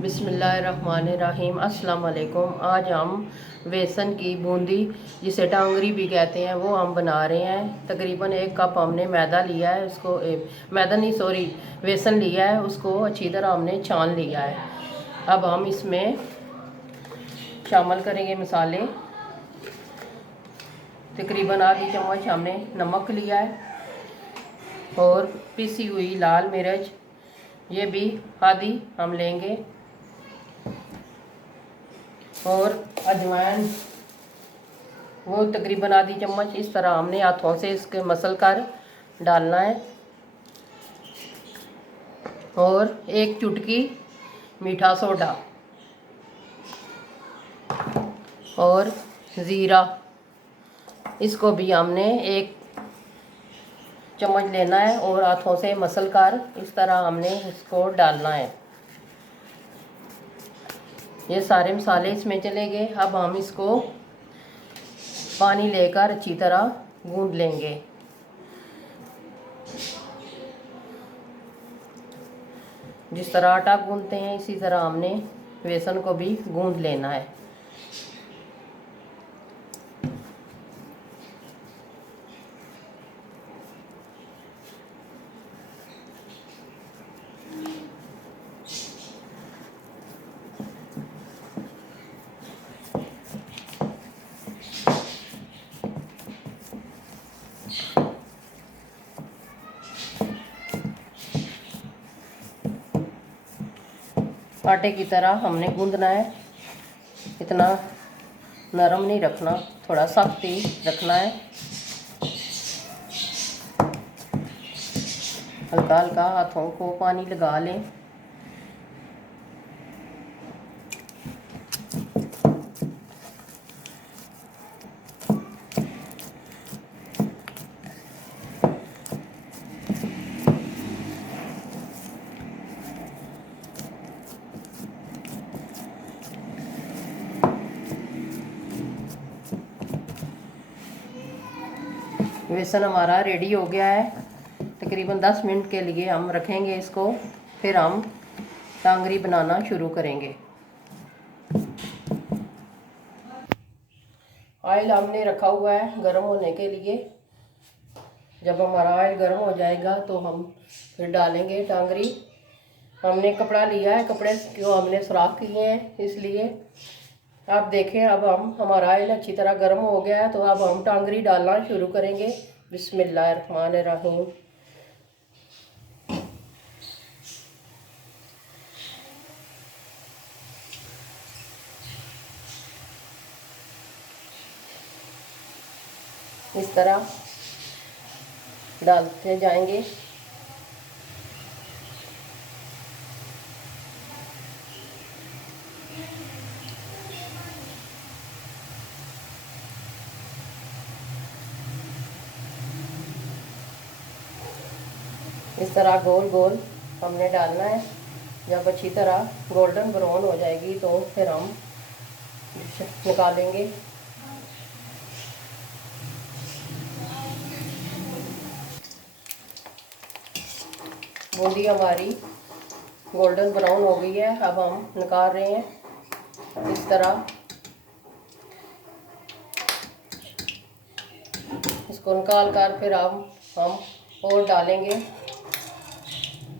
बिस्मिल्लाहिर्रहमानिर्रहीम। अस्सलाम वालेकुम। आज हम बेसन की बूंदी जिसे टांगरी भी कहते हैं वो हम बना रहे हैं। तकरीबन 1 कप हमने मैदा लिया है, उसको मैदा नहीं सॉरी बेसन लिया है, उसको अच्छी तरह हमने छान लिया है। अब हम इसमें शामिल करेंगे मसाले। तकरीबन आधी चम्मच हमने नमक लिया है और पिसी हुई लाल मिर्च ये भी आधी हम लेंगे और अजवाइन वो तकरीबन आधी चम्मच। इस तरह हमने हाथों से इसके मसल कर डालना है और 1 चुटकी मीठा सोडा और ज़ीरा, इसको भी हमने 1 चम्मच लेना है और हाथों से मसल कर इस तरह हमने इसको डालना है। ये सारे मसाले इसमें चले गए। अब हम इसको पानी लेकर अच्छी तरह गूंद लेंगे। जिस तरह आटा गूंदते हैं इसी तरह हमने बेसन को भी गूंद लेना है। आटे की तरह हमने गूंदना है, इतना नरम नहीं रखना, थोड़ा सख्त ही रखना है। हल्का हल्का हाथों को पानी लगा लें। बेसन हमारा रेडी हो गया है। तकरीबन 10 मिनट के लिए हम रखेंगे इसको, फिर हम टांगरी बनाना शुरू करेंगे। ऑयल हमने रखा हुआ है गर्म होने के लिए। जब हमारा ऑयल गर्म हो जाएगा तो हम फिर डालेंगे टांगरी। हमने कपड़ा लिया है, कपड़े को हमने सुराख किए हैं, इसलिए आप देखें। अब हमारा ऑयल अच्छी तरह गर्म हो गया है तो अब हम टांगरी डालना शुरू करेंगे। बिस्मिल्लाहिर्रहमानिर्रहीम। इस तरह डालते जाएंगे। इस तरह गोल गोल हमने डालना है। जब अच्छी तरह गोल्डन ब्राउन हो जाएगी तो फिर हम निकालेंगे। बूंदी हमारी गोल्डन ब्राउन हो गई है, अब हम निकाल रहे हैं। इस तरह इसको निकाल कर फिर हम और डालेंगे।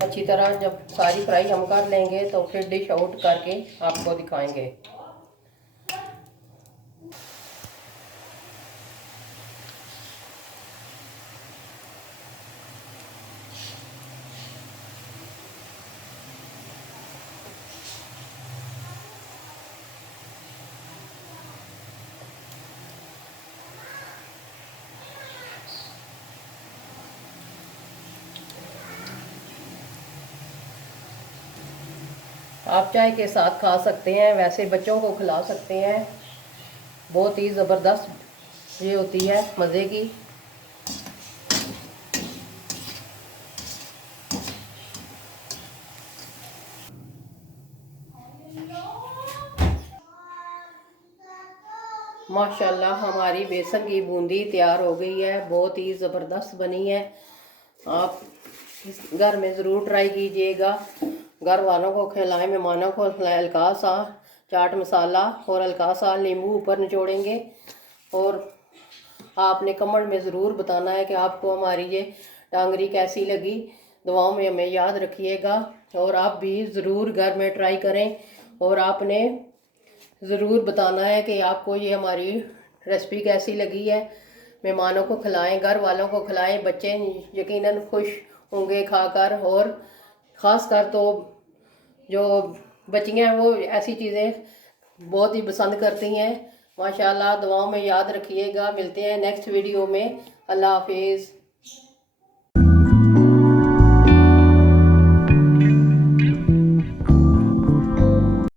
अच्छी तरह जब सारी फ्राई हम कर लेंगे तो फिर डिश आउट करके आपको दिखाएंगे। आप चाय के साथ खा सकते हैं, वैसे बच्चों को खिला सकते हैं। बहुत ही ज़बरदस्त ये होती है, मज़े की। माशाल्लाह हमारी बेसन की बूंदी तैयार हो गई है, बहुत ही ज़बरदस्त बनी है। आप घर में ज़रूर ट्राई कीजिएगा, घर वालों को खिलाएं, मेहमानों को खिलाएं। हल्का सा चाट मसाला और हल्का सा नींबू ऊपर निचोड़ेंगे। और आपने कमेंट में ज़रूर बताना है कि आपको हमारी ये टांगरी कैसी लगी। दुआओं में हमें याद रखिएगा और आप भी ज़रूर घर में ट्राई करें। और आपने ज़रूर बताना है कि आपको ये हमारी रेसिपी कैसी लगी है। मेहमानों को खिलाएं, घर वालों को खिलाएं, बच्चे यकीनन खुश होंगे खाकर। और ख़ास कर तो जो बच्चियाँ हैं वो ऐसी चीज़ें बहुत ही पसंद करती हैं। माशाल्लाह, दुआओं में याद रखिएगा। मिलते हैं नेक्स्ट वीडियो में। अल्लाह हाफिज़।